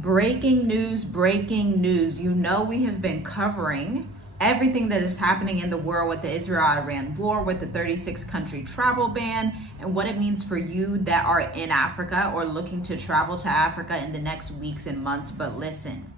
Breaking news, breaking news. You know, we have been covering everything that is happening in the world with the Israel-Iran war, with the 36 country travel ban, and what it means for you that are in Africa or looking to travel to Africa in the next weeks and months. But listen,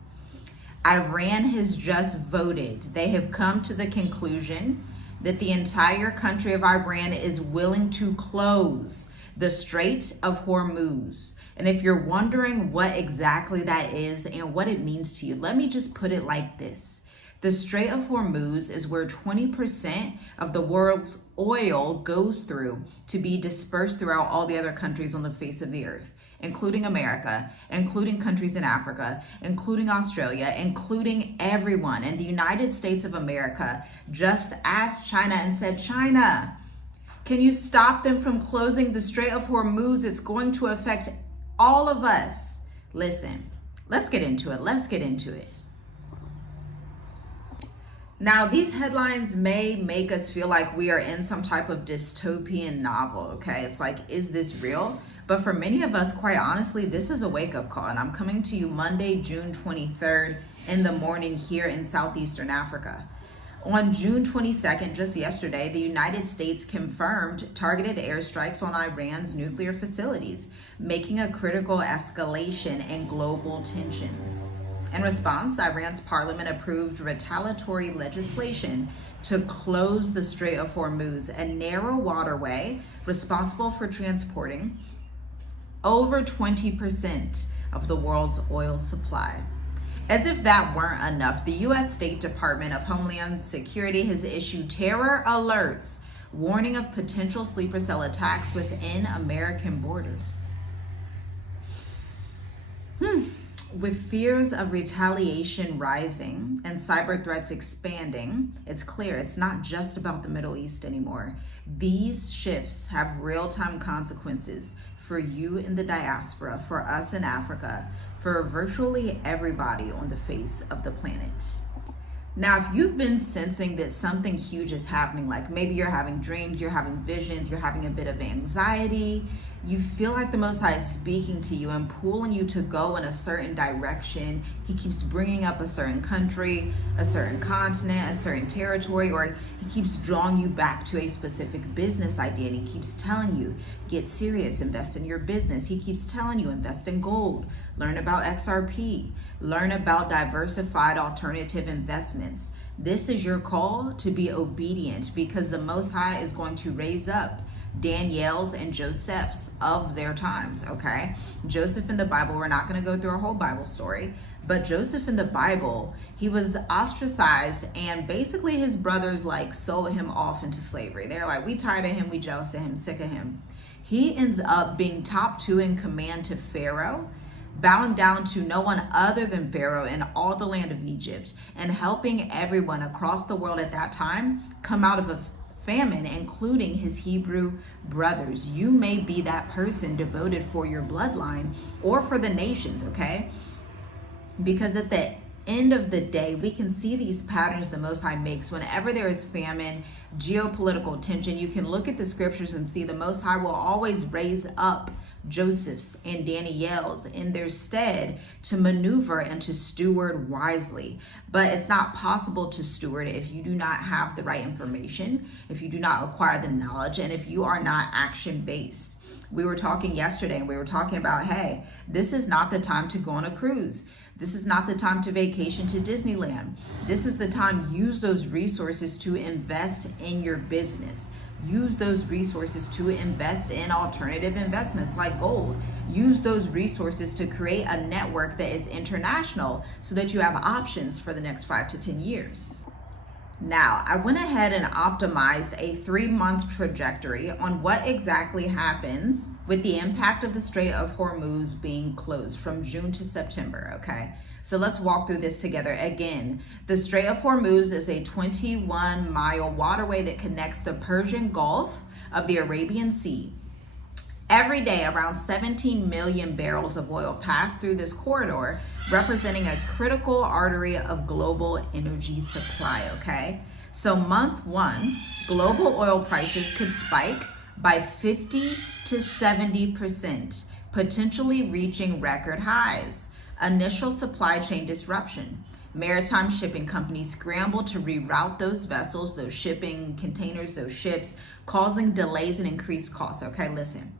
Iran has just voted. They have come to the conclusion that the entire country of Iran is willing to close the Strait of Hormuz. And if you're wondering what exactly that is and what it means to you, let me just put it like this. The Strait of Hormuz is where 20% of the world's oil goes through to be dispersed throughout all the other countries on the face of the earth, including America, including countries in Africa, including Australia, including everyone. And the United States of America just asked China and said, China, can you stop them from closing the Strait of Hormuz? It's going to affect all of us. Listen, let's get into it. Let's get into it. Now, these headlines may make us feel like we are in some type of dystopian novel, okay? It's like, is this real? But for many of us, quite honestly, this is a wake-up call. And I'm coming to you Monday, June 23rd in the morning here in Southeastern Africa. On June 22nd, just yesterday, the United States confirmed targeted airstrikes on Iran's nuclear facilities, making a critical escalation in global tensions. In response, Iran's parliament approved retaliatory legislation to close the Strait of Hormuz, a narrow waterway responsible for transporting over 20% of the world's oil supply. As if that weren't enough, the U.S. State Department of Homeland Security has issued terror alerts, warning of potential sleeper cell attacks within American borders. With fears of retaliation rising and cyber threats expanding, it's clear it's not just about the Middle East anymore. These shifts have real-time consequences for you in the diaspora, for us in Africa, for virtually everybody on the face of the planet. Now, if you've been sensing that something huge is happening, like maybe you're having dreams, you're having visions, you're having a bit of anxiety, you feel like the Most High is speaking to you and pulling you to go in a certain direction. He keeps bringing up a certain country, a certain continent, a certain territory, or he keeps drawing you back to a specific business idea. And he keeps telling you, get serious, invest in your business. He keeps telling you, invest in gold, learn about XRP, learn about diversified alternative investments. This is your call to be obedient, because the Most High is going to raise up Daniel's and Joseph's of their times, okay? Joseph in the Bible, we're not going to go through a whole Bible story, but Joseph in the Bible, he was ostracized, and basically his brothers like sold him off into slavery. They're like, we tired of him, we jealous of him, sick of him. He ends up being top 2 in command to Pharaoh, bowing down to no one other than Pharaoh in all the land of Egypt, and helping everyone across the world at that time come out of a famine, including his Hebrew brothers. You may be that person devoted for your bloodline or for the nations, okay? Because at the end of the day, we can see these patterns the Most High makes whenever there is famine, geopolitical tension. You can look at the scriptures and see the Most High will always raise up Joseph's and Daniel's in their stead to maneuver and to steward wisely. But it's not possible to steward if you do not have the right information, if you do not acquire the knowledge, and if you are not action-based. We were talking yesterday and we were talking about, hey, this is not the time to go on a cruise. This is not the time to vacation to Disneyland. This is the time, use those resources to invest in your business. Use those resources to invest in alternative investments like gold. Use those resources to create a network that is international so that you have options for the next 5 to 10 years. Now, I went ahead and optimized a 3-month trajectory on what exactly happens with the impact of the Strait of Hormuz being closed from June to September, okay? So let's walk through this together. Again, the Strait of Hormuz is a 21-mile waterway that connects the Persian Gulf of the Arabian Sea. Every day, around 17 million barrels of oil pass through this corridor, representing a critical artery of global energy supply, okay? So month 1, global oil prices could spike by 50 to 70%, potentially reaching record highs. Initial supply chain disruption. Maritime shipping companies scramble to reroute those vessels, those shipping containers, those ships, causing delays and increased costs. Okay, listen.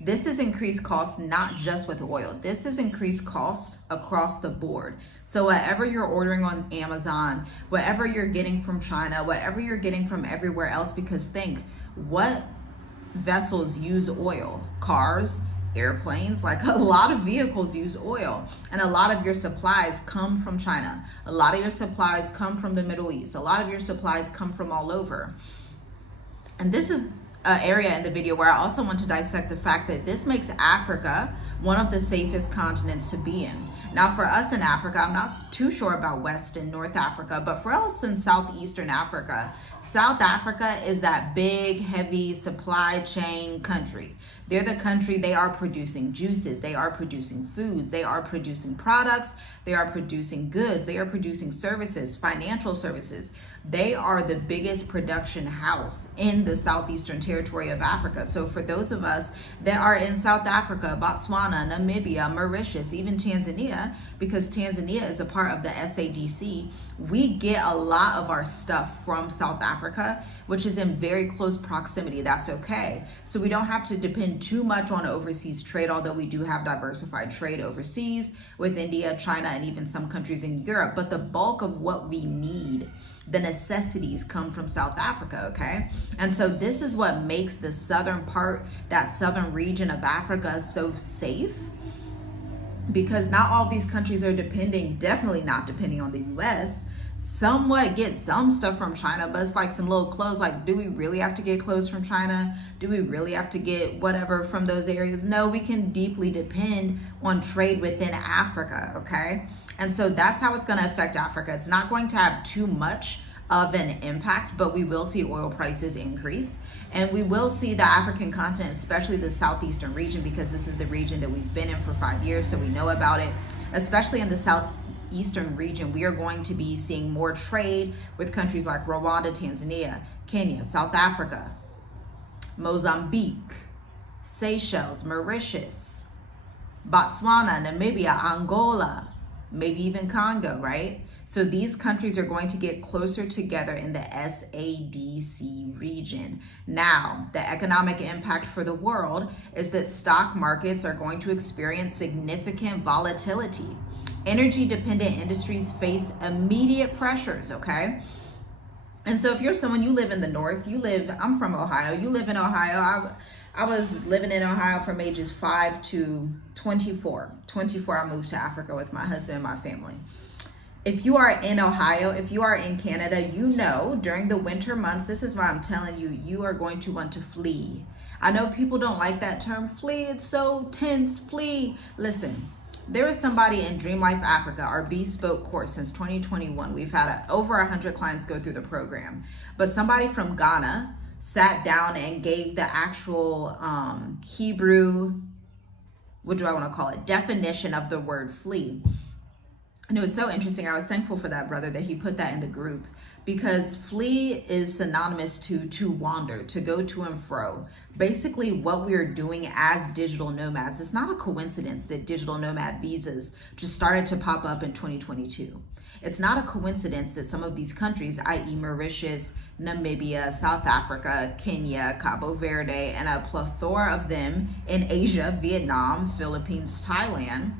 This is increased costs not just with oil. This is increased cost across the board. So whatever you're ordering on Amazon, whatever you're getting from China, whatever you're getting from everywhere else, because think, what vessels use oil? Cars, airplanes, like a lot of vehicles use oil, and a lot of your supplies come from China. A lot of your supplies come from the Middle East. A lot of your supplies come from all over. And this is an area in the video where I also want to dissect the fact that this makes Africa one of the safest continents to be in. Now for us in Africa, I'm not too sure about West and North Africa, but for us in Southeastern Africa, South Africa is that big, heavy supply chain country. They're the country, they are producing juices, they are producing foods, they are producing products, they are producing goods, they are producing services, financial services. They are the biggest production house in the southeastern territory of Africa. So for those of us that are in South Africa, Botswana, Namibia, Mauritius, even Tanzania, because Tanzania is a part of the SADC, we get a lot of our stuff from South Africa, which is in very close proximity. That's okay. So we don't have to depend too much on overseas trade, although we do have diversified trade overseas with India, China, and even some countries in Europe. But the bulk of what we need, the necessities, come from South Africa, okay? And so this is what makes the southern part, that southern region of Africa, so safe, because not all these countries are definitely not depending on the US. Somewhat get some stuff from China, but it's like some little clothes. Like, do we really have to get clothes from China? Do we really have to get whatever from those areas? No, we can deeply depend on trade within Africa, okay? And so that's how it's going to affect Africa. It's not going to have too much of an impact, but we will see oil prices increase. And we will see the African continent, especially the southeastern region, because this is the region that we've been in for 5 years, so we know about it. Especially in the southeastern region, we are going to be seeing more trade with countries like Rwanda, Tanzania, Kenya, South Africa, Mozambique, Seychelles, Mauritius, Botswana, Namibia, Angola, maybe even Congo, right? So these countries are going to get closer together in the SADC region. Now, the economic impact for the world is that stock markets are going to experience significant volatility. Energy-dependent industries face immediate pressures, okay? And so if you're someone, you live in the north, I'm from Ohio, you live in Ohio. I was living in Ohio from ages 5 to 24. 24, I moved to Africa with my husband and my family. If you are in Ohio, if you are in Canada, you know during the winter months, this is why I'm telling you, you are going to want to flee. I know people don't like that term, flee, it's so tense, flee. Listen, there is somebody in Dream Life Africa, our bespoke course since 2021. We've had over 100 clients go through the program. But somebody from Ghana sat down and gave the actual Hebrew, what do I want to call it, definition of the word flee. And it was so interesting. I was thankful for that brother that he put that in the group, because flee is synonymous to wander, to go to and fro. Basically what we are doing as digital nomads, it's not a coincidence that digital nomad visas just started to pop up in 2022. It's not a coincidence that some of these countries, i.e. Mauritius, Namibia, South Africa, Kenya, Cabo Verde, and a plethora of them in Asia, Vietnam, Philippines, Thailand,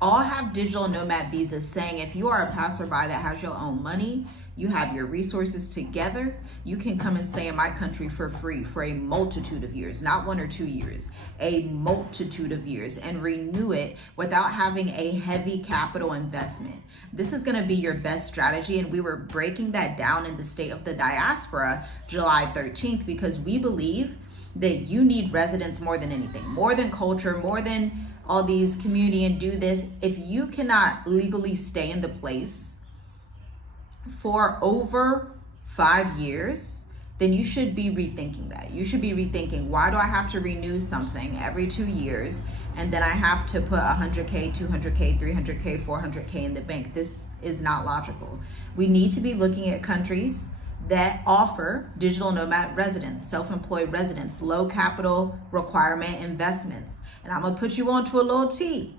all have digital nomad visas saying if you are a passerby that has your own money, you have your resources together, you can come and stay in my country for free for a multitude of years, not 1 or 2 years, a multitude of years, and renew it without having a heavy capital investment. This is going to be your best strategy, and we were breaking that down in the State of the Diaspora July 13th, because we believe that you need residents more than anything, more than culture, more than all these community and do this. If you cannot legally stay in the place for over 5 years, then you should be rethinking that. You should be rethinking, why do I have to renew something every 2 years and then I have to put 100K, 200K, 300K, 400K in the bank? This is not logical. We need to be looking at countries that offer digital nomad residents, self-employed residents, low capital requirement investments. And I'm gonna put you onto a little tea.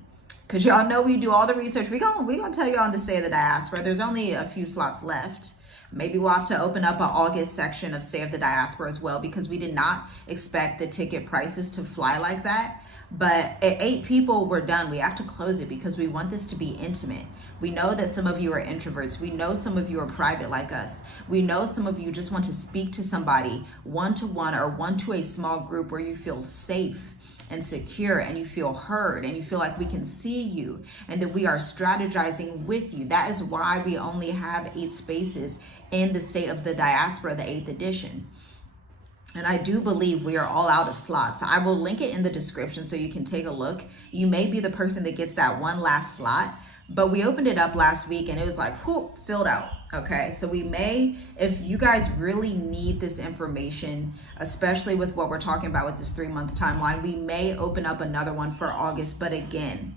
because y'all know we do all the research. We gonna tell you on the State of the Diaspora. There's only a few slots left. Maybe we'll have to open up an August section of State of the Diaspora as well, because we did not expect the ticket prices to fly like that. But at 8 people, we're done. We have to close it because we want this to be intimate. We know that some of you are introverts. We know some of you are private like us. We know some of you just want to speak to somebody one-to-one or one to a small group where you feel safe and secure and you feel heard and you feel like we can see you and that we are strategizing with you. That is why we only have 8 spaces in the State of the Diaspora, the 8th edition. And I do believe we are all out of slots. I will link it in the description so you can take a look. You may be the person that gets that one last slot, but we opened it up last week and it was like, whoop, filled out. Okay, so we may, if you guys really need this information, especially with what we're talking about with this 3-month timeline, we may open up another one for August. But again,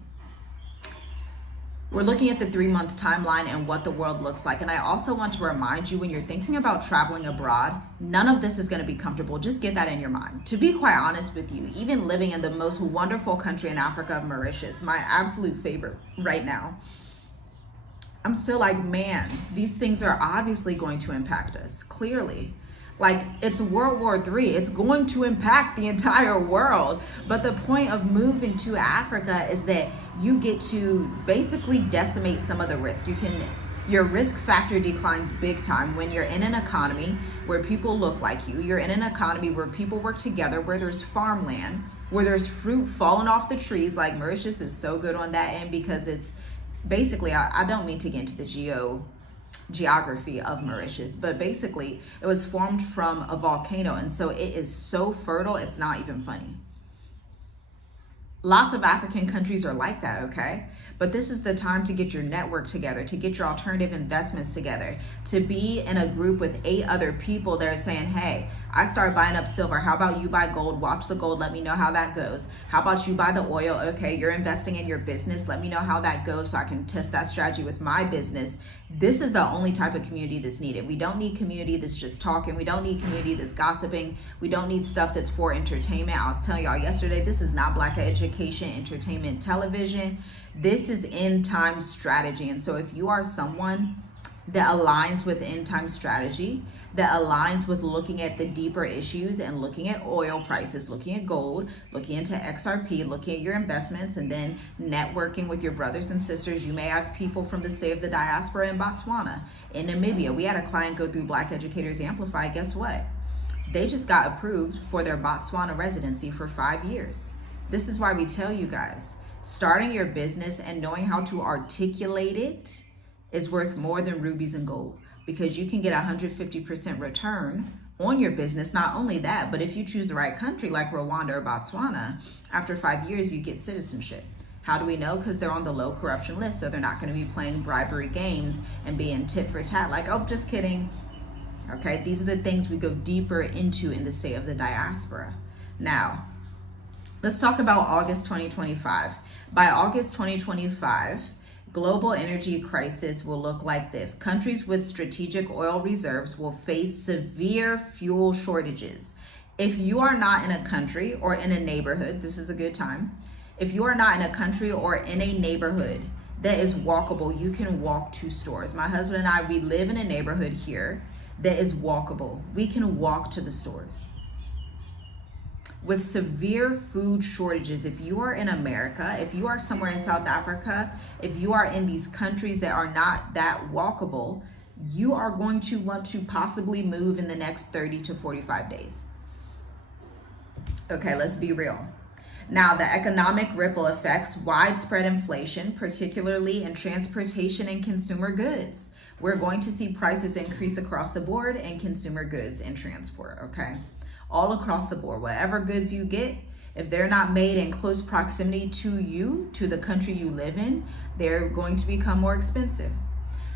we're looking at the 3-month timeline and what the world looks like. And I also want to remind you, when you're thinking about traveling abroad, none of this is going to be comfortable. Just get that in your mind. To be quite honest with you, even living in the most wonderful country in Africa, Mauritius, my absolute favorite right now, I'm still like, man, these things are obviously going to impact us, clearly. Like, it's World War III. It's going to impact the entire world. But the point of moving to Africa is that you get to basically decimate some of the risk. Your risk factor declines big time when you're in an economy where people look like you. You're in an economy where people work together, where there's farmland, where there's fruit falling off the trees. Like, Mauritius is so good on that end because it's basically, I don't mean to get into the geography of Mauritius, but basically it was formed from a volcano, and so it is so fertile, it's not even funny. Lots of African countries are like that, okay? But this is the time to get your network together, to get your alternative investments together, to be in a group with 8 other people that are saying, hey, I start buying up silver. How about you buy gold? Watch the gold. Let me know how that goes. How about you buy the oil? Okay, you're investing in your business. Let me know how that goes so I can test that strategy with my business. This is the only type of community that's needed. We don't need community that's just talking. We don't need community that's gossiping. We don't need stuff that's for entertainment. I was telling y'all yesterday, this is not Black education, entertainment, television. This is end time strategy. And so if you are someone that aligns with end time strategy, that aligns with looking at the deeper issues and looking at oil prices, looking at gold, looking into XRP, looking at your investments, and then networking with your brothers and sisters. You may have people from the State of the Diaspora in Botswana, in Namibia. We had a client go through Black Educators Amplify. Guess what? They just got approved for their Botswana residency for 5 years. This is why we tell you guys, starting your business and knowing how to articulate it is worth more than rubies and gold, because you can get 150% return on your business. Not only that, but if you choose the right country like Rwanda or Botswana, after 5 years, you get citizenship. How do we know? Because they're on the low corruption list. So they're not going to be playing bribery games and being tit for tat like, oh, just kidding. Okay, these are the things we go deeper into in the State of the Diaspora. Now, let's talk about August 2025. By August 2025, global energy crisis will look like this. Countries with strategic oil reserves will face severe fuel shortages. If you are not in a country or in a neighborhood, this is a good time. If you are not in a country or in a neighborhood that is walkable, you can walk to stores. My husband and I, we live in a neighborhood here that is walkable. We can walk to the stores. With severe food shortages, if you are in America, if you are somewhere in South Africa, if you are in these countries that are not that walkable, you are going to want to possibly move in the next 30 to 45 days. Okay, let's be real. Now, the economic ripple effects, widespread inflation, particularly in transportation and consumer goods. We're going to see prices increase across the board in consumer goods and transport, okay? All across the board, whatever goods you get, if they're not made in close proximity to you, to the country you live in, they're going to become more expensive.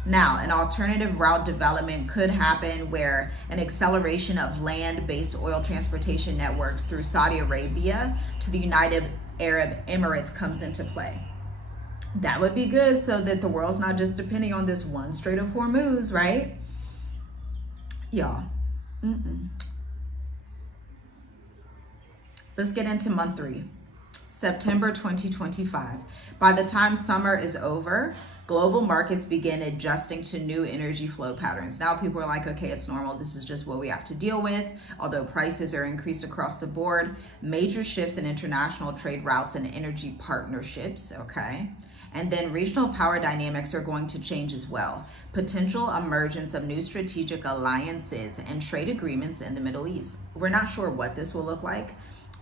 Now, an alternative route development could happen where an acceleration of land-based oil transportation networks through Saudi Arabia to the United Arab Emirates comes into play. That would be good so that the world's not just depending on this one Strait of Hormuz, right? Y'all. Let's get into month 3. September 2025. By the time summer is over, global markets begin adjusting to new energy flow patterns. Now people are like, okay, it's normal. This is just what we have to deal with. Although prices are increased across the board, major shifts in international trade routes and energy partnerships, okay? And then regional power dynamics are going to change as well. Potential emergence of new strategic alliances and trade agreements in the Middle East. We're not sure what this will look like.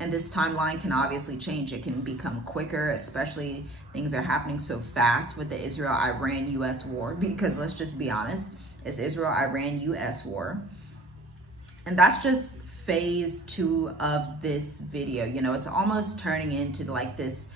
And this timeline can obviously change. It can become quicker, especially things are happening so fast with the Israel-Iran-US war, because let's just be honest, it's Israel-Iran-US war. And that's just phase 2 of this video. You know, it's almost turning into like this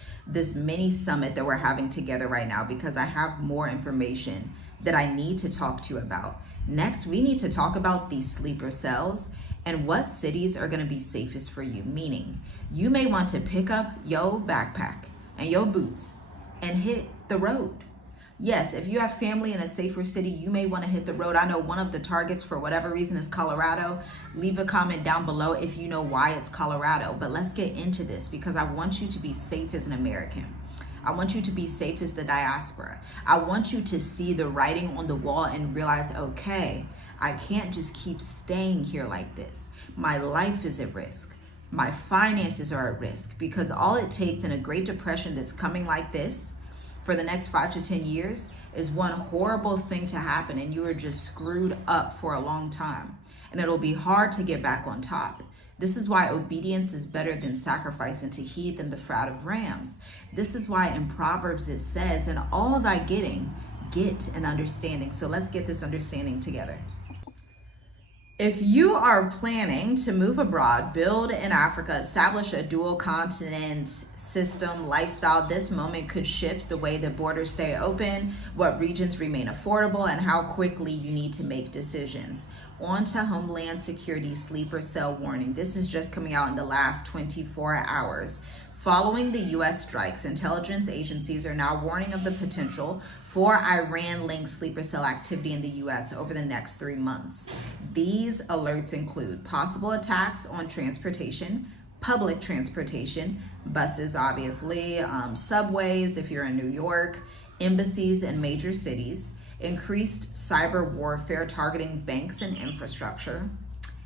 mini summit that we're having together right now, because I have more information that I need to talk to you about. Next, we need to talk about these sleeper cells and what cities are going to be safest for you. Meaning, you may want to pick up your backpack and your boots and hit the road. Yes, if you have family in a safer city, you may want to hit the road. I know one of the targets for whatever reason is Colorado. Leave a comment down below if you know why it's Colorado. But let's get into this, because I want you to be safe as an American. I want you to be safe as the diaspora. I want you to see the writing on the wall and realize, okay, I can't just keep staying here like this. My life is at risk. My finances are at risk, because all it takes in a Great Depression that's coming like this for the next 5 to 10 years is one horrible thing to happen, and you are just screwed up for a long time. And it'll be hard to get back on top. This is why obedience is better than sacrifice, and to heed than the fat of rams. This is why in Proverbs it says, in all thy getting, get an understanding. So let's get this understanding together. If you are planning to move abroad, build in Africa, establish a dual continent system, lifestyle, this moment could shift the way the borders stay open, what regions remain affordable, and how quickly you need to make decisions. On to Homeland Security sleeper cell warning. This is just coming out in the last 24 hours. Following the U.S. strikes, intelligence agencies are now warning of the potential for Iran-linked sleeper cell activity in the U.S. over the next 3 months. These alerts include possible attacks on transportation, public transportation, buses obviously, subways if you're in New York, embassies in major cities, increased cyber warfare targeting banks and infrastructure,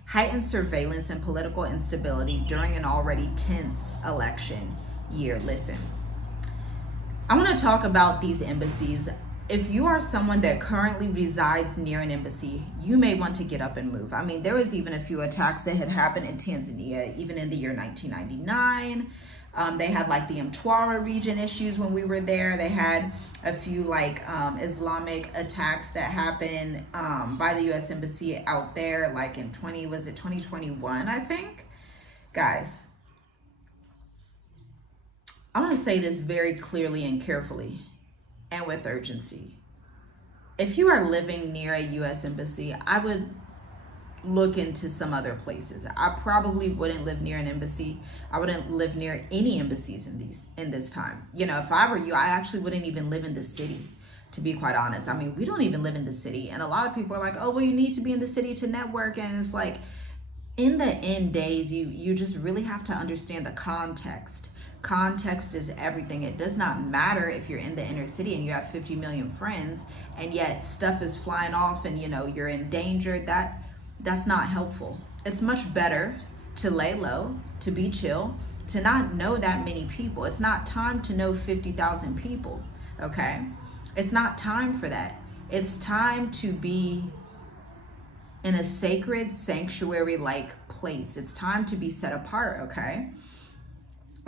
heightened surveillance and political instability during an already tense election year. Listen, I want to talk about these embassies. If you are someone that currently resides near an embassy, you may want to get up and move. I mean, there was even a few attacks that had happened in Tanzania, even in the year 1999. They had like the Mtwara region issues when we were there. They had a few like Islamic attacks that happened by the U.S. Embassy out there, like in 2021, I think. Guys, I want to say this very clearly and carefully and with urgency. If you are living near a U.S. Embassy, I would look into some other places. I probably wouldn't live near an embassy. I wouldn't live near any embassies in this time. You know, if I were you, I actually wouldn't even live in the city, to be quite honest. I mean, we don't even live in the city. And a lot of people are like, oh, well, you need to be in the city to network. And it's like, in the end days, you just really have to understand the context. Context is everything. It does not matter if you're in the inner city and you have 50 million friends and yet stuff is flying off and, you know, you're in danger. That's not helpful. It's much better to lay low, to be chill, to not know that many people. It's not time to know 50,000 people, okay? It's not time for that. It's time to be in a sacred sanctuary-like place. It's time to be set apart, okay?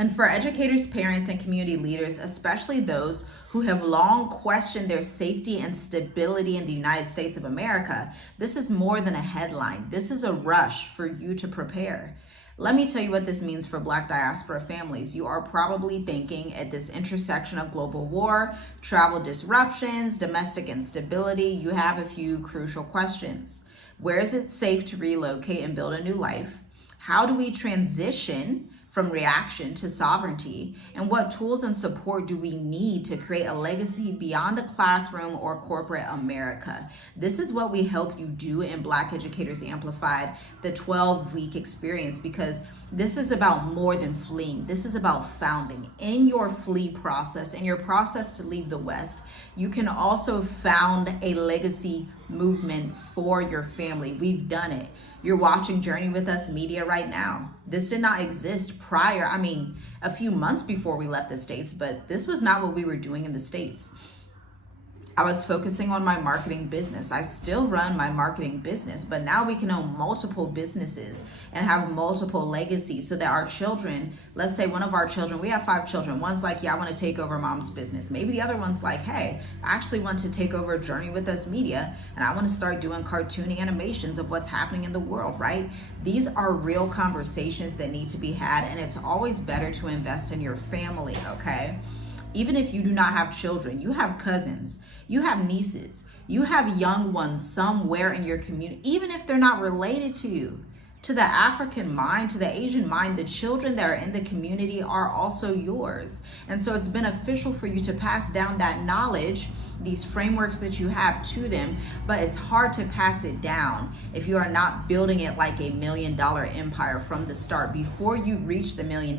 And for educators, parents, and community leaders, especially those who have long questioned their safety and stability in the United States of America, this is more than a headline. This is a rush for you to prepare. Let me tell you what this means for Black diaspora families. You are probably thinking at this intersection of global war, travel disruptions, domestic instability, you have a few crucial questions. Where is it safe to relocate and build a new life? How do we transition from reaction to sovereignty? And what tools and support do we need to create a legacy beyond the classroom or corporate America? This is what we help you do in Black Educators Amplified, the 12-week experience, because This is about more than fleeing. This is about founding. In your flee process, in your process to leave the West, you can also found a legacy movement for your family. We've done it. You're watching Journey with Us Media right now. This did not exist prior, I mean, a few months before we left the States, but this was not what we were doing in the States. I was focusing on my marketing business. I still run my marketing business, but now we can own multiple businesses and have multiple legacies so that our children, let's say one of our children, we have 5 children. One's like, yeah, I want to take over mom's business. Maybe the other one's like, hey, I actually want to take over Journey with Us Media and I want to start doing cartoony animations of what's happening in the world, right? These are real conversations that need to be had, and it's always better to invest in your family, okay? Even if you do not have children, you have cousins, you have nieces, you have young ones somewhere in your community, even if they're not related to you. To the African mind, to the Asian mind, the children that are in the community are also yours. And so it's beneficial for you to pass down that knowledge, these frameworks that you have, to them, but it's hard to pass it down if you are not building it like a $1 million empire from the start. Before you reach the $1 million,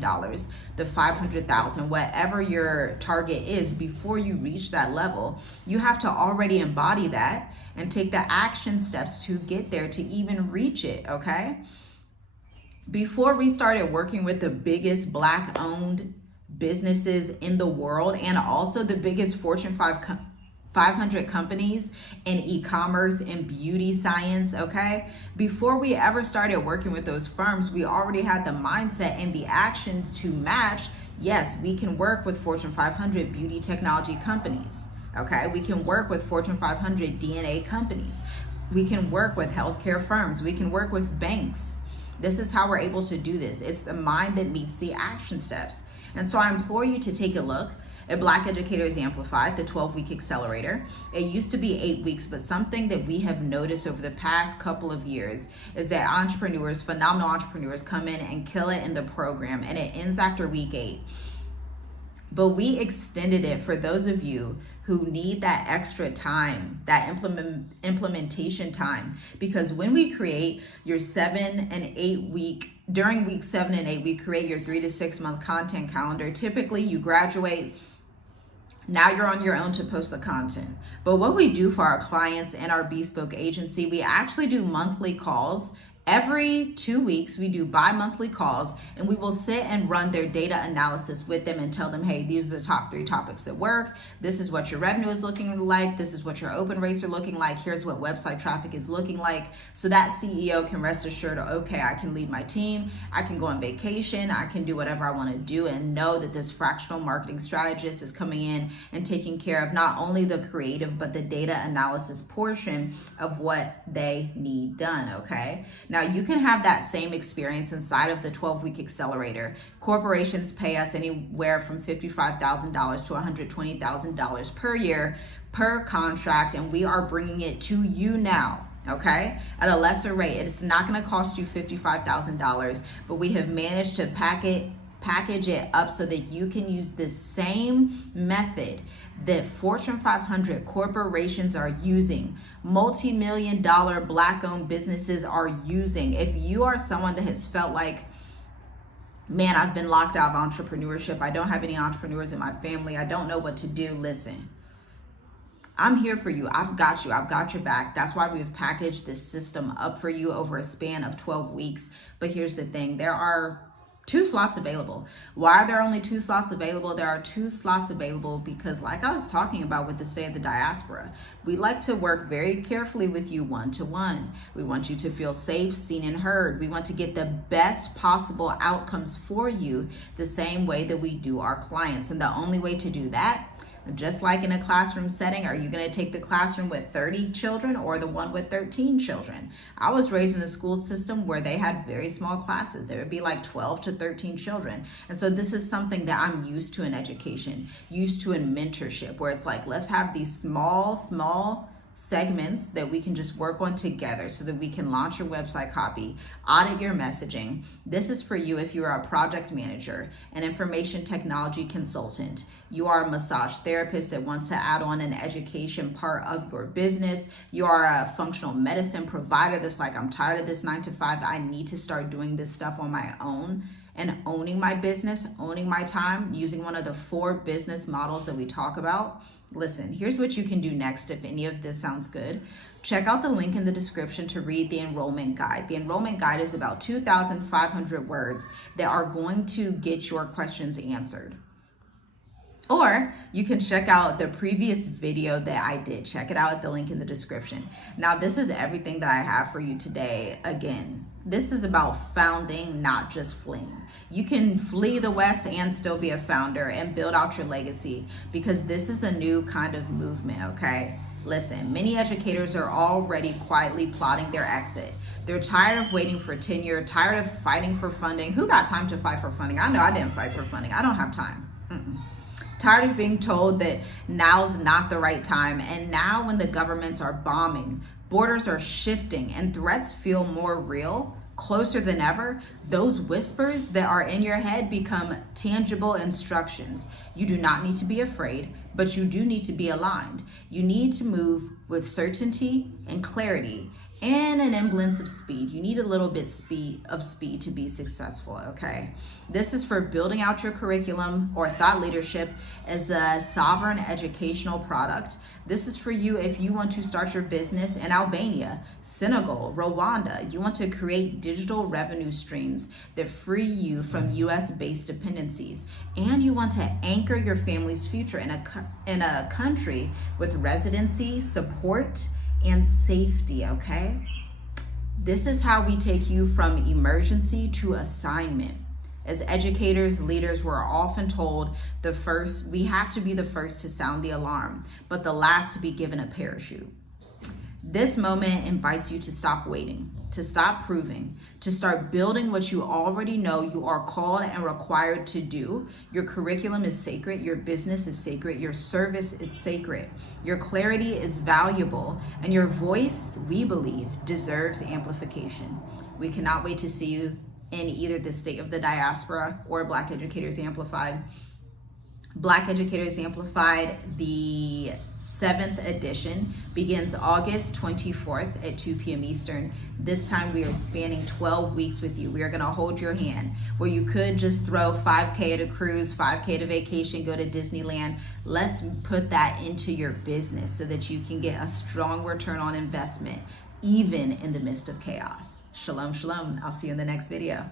the 500,000, whatever your target is, before you reach that level, you have to already embody that and take the action steps to get there, to even reach it, okay? Before we started working with the biggest Black-owned businesses in the world and also the biggest Fortune 500 companies in e-commerce and beauty science, okay? Before we ever started working with those firms, we already had the mindset and the actions to match. Yes, we can work with Fortune 500 beauty technology companies, okay? We can work with Fortune 500 DNA companies. We can work with healthcare firms. We can work with banks. This is how we're able to do this. It's the mind that meets the action steps. And so I implore you to take a look at Black Educators Amplified, the 12-week accelerator. It used to be 8 weeks, but something that we have noticed over the past couple of years is that entrepreneurs, phenomenal entrepreneurs, come in and kill it in the program, and it ends after week 8. But we extended it for those of you who need that extra time, that implementation time. Because when we create your 7 and 8 week, during week 7 and 8, we create your 3 to 6 month content calendar. Typically you graduate, now you're on your own to post the content. But what we do for our clients and our bespoke agency, we actually do monthly calls. Every 2 weeks, we do bi-monthly calls, and we will sit and run their data analysis with them and tell them, hey, these are the top 3 topics that work. This is what your revenue is looking like. This is what your open rates are looking like. Here's what website traffic is looking like. So that CEO can rest assured, okay, I can lead my team. I can go on vacation. I can do whatever I want to do, and know that this fractional marketing strategist is coming in and taking care of not only the creative, but the data analysis portion of what they need done, okay? Now, you can have that same experience inside of the 12-week accelerator. Corporations pay us anywhere from $55,000 to $120,000 per year per contract, and we are bringing it to you now, okay, at a lesser rate. It's not going to cost you $55,000, but we have managed to package it up so that you can use the same method that Fortune 500 corporations are using, multi-million-dollar Black-owned businesses are using. If you are someone that has felt like, man, I've been locked out of entrepreneurship, I don't have any entrepreneurs in my family, I don't know what to do, listen, I'm here for you. I've got you. I've got your back. That's why we've packaged this system up for you over a span of 12 weeks. But here's the thing, there are 2 slots available. Why are there only 2 slots available? There are 2 slots available because, like I was talking about with the State of the Diaspora, we like to work very carefully with you one-to-one. We want you to feel safe, seen, and heard. We want to get the best possible outcomes for you the same way that we do our clients. And the only way to do that, just like in a classroom setting, are you going to take the classroom with 30 children or the one with 13 children? I was raised in a school system where they had very small classes. There would be like 12 to 13 children. And so this is something that I'm used to in education, used to in mentorship, where it's like, let's have these small segments that we can just work on together so that we can launch your website copy, audit your messaging. This is for you if you are a project manager, an information technology consultant, you are a massage therapist that wants to add on an education part of your business, you are a functional medicine provider that's like, I'm tired of this 9 to 5, I need to start doing this stuff on my own and owning my business, owning my time, using one of the 4 business models that we talk about. Listen, here's what you can do next if any of this sounds good. Check out the link in the description to read the enrollment guide. The enrollment guide is about 2,500 words that are going to get your questions answered. Or you can check out the previous video that I did. Check it out at the link in the description. Now, this is everything that I have for you today. Again, this is about founding, not just fleeing. You can flee the West and still be a founder and build out your legacy, because this is a new kind of movement, okay? Listen, many educators are already quietly plotting their exit. They're tired of waiting for tenure, tired of fighting for funding. Who got time to fight for funding? I know I didn't fight for funding. I don't have time. Tired of being told that now's not the right time. And now when the governments are bombing, borders are shifting, and threats feel more real, closer than ever, those whispers that are in your head become tangible instructions. You do not need to be afraid, but you do need to be aligned. You need to move with certainty and clarity and an semblance of speed. You need a little bit of speed to be successful, okay? This is for building out your curriculum or thought leadership as a sovereign educational product. This is for you if you want to start your business in Albania, Senegal, Rwanda. You want to create digital revenue streams that free you from US-based dependencies. And you want to anchor your family's future in a country with residency, support, and safety, okay? This is how we take you from emergency to assignment. As educators, leaders, we're often told we have to be the first to sound the alarm, but the last to be given a parachute. This moment invites you to stop waiting, to stop proving, to start building what you already know you are called and required to do. Your curriculum is sacred, your business is sacred, your service is sacred, your clarity is valuable, and your voice, we believe, deserves amplification. We cannot wait to see you in either the State of the Diaspora or Black Educators Amplified. Black Educators Amplified, the 7th edition, begins August 24th at 2 p.m. Eastern. This time we are spanning 12 weeks with you. We are going to hold your hand. Where you could just throw 5K at a cruise, 5K at a vacation, go to Disneyland. Let's put that into your business so that you can get a strong return on investment, even in the midst of chaos. Shalom, shalom. I'll see you in the next video.